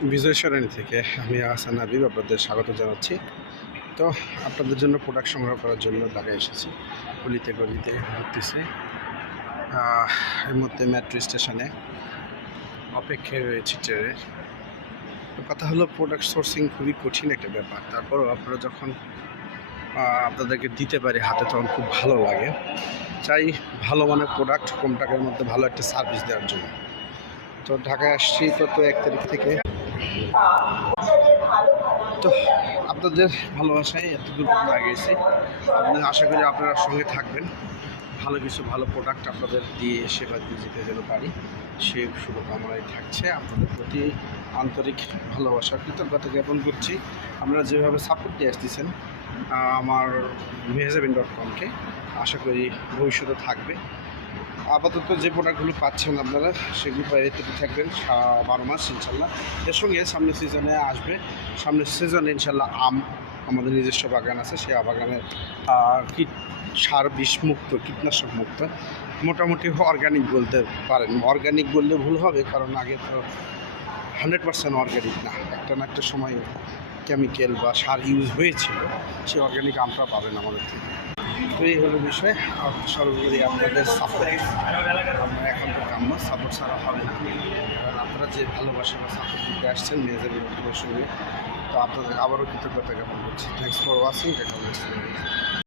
বিজয় সরণি থেকে আমি আহসান হাবিব আপনাদের স্বাগত জানাচ্ছি। তো আপনাদের জন্য প্রোডাক্ট সংগ্রহ করার জন্য ঢাকায় এসেছি। গলিতে গলিতে ঘুরতেছে। এর মধ্যে মেট্রো স্টেশনে অপেক্ষায় রয়েছে ট্রেনের। তো কথা হলো, প্রোডাক্ট সোর্সিং খুবই কঠিন একটা ব্যাপার। তারপরও আপনারা যখন আপনাদেরকে দিতে পারি হাতে, তখন খুব ভালো লাগে। চাই ভালো মানের প্রোডাক্ট কম টাকার মধ্যে ভালো একটা সার্ভিস দেওয়ার জন্য। তো ঢাকায় আসছি গত 1 তারিখ থেকে। তো আপনাদের ভালোবাসায় এতদূর গেছি। আশা করি আপনারা সঙ্গে থাকবেন, ভালো কিছু ভালো প্রোডাক্ট আপনাদের দিয়ে সেবা দিয়ে যেতে যেন পারি, সে শুভকামনায় থাকছে। আপনাদের প্রতি আন্তরিক ভালোবাসা কৃতজ্ঞতা জ্ঞাপন করছি। আপনারা যেভাবে সাপোর্ট দিয়ে আসতেছেন আমার mehazabind.com-কে, আশা করি ভবিষ্যতে থাকবে। আপাতত যে প্রোডাক্টগুলো পাচ্ছেন আপনারা, সেগুলো পেতে থাকবেন 12 মাস ইনশাল্লাহ। এর সঙ্গে সামনের সিজনে আসবে, সামনের সিজনে ইনশাল্লাহ আম, আমাদের নিজস্ব বাগান আছে, সেই বাগানের সার বিষ মুক্ত, কীটনাশক মুক্ত, মোটামুটি অর্গানিক বলতে পারেন। অর্গানিক বললে ভুল হবে, কারণ আগে তো 100% অর্গানিক না, একটা না একটা সময় কেমিক্যাল বা সার ইউজ হয়েছিল। সেই অর্গানিক আমটা পাবেন আমাদের থেকে। তো এই হলো বিষয়। সর্বোপরি আপনাদের সাপোর্ট আমরা এখন তো কাম্য, সাপোর্ট ছাড়া হবে না। আপনারা যে ভালোবাসা বা সাপোর্ট দিতে আসছেন মেজাবিনের সঙ্গে, তো আপনাদের আবারও কৃতজ্ঞতা জ্ঞাপন করছি। Thanks for watching.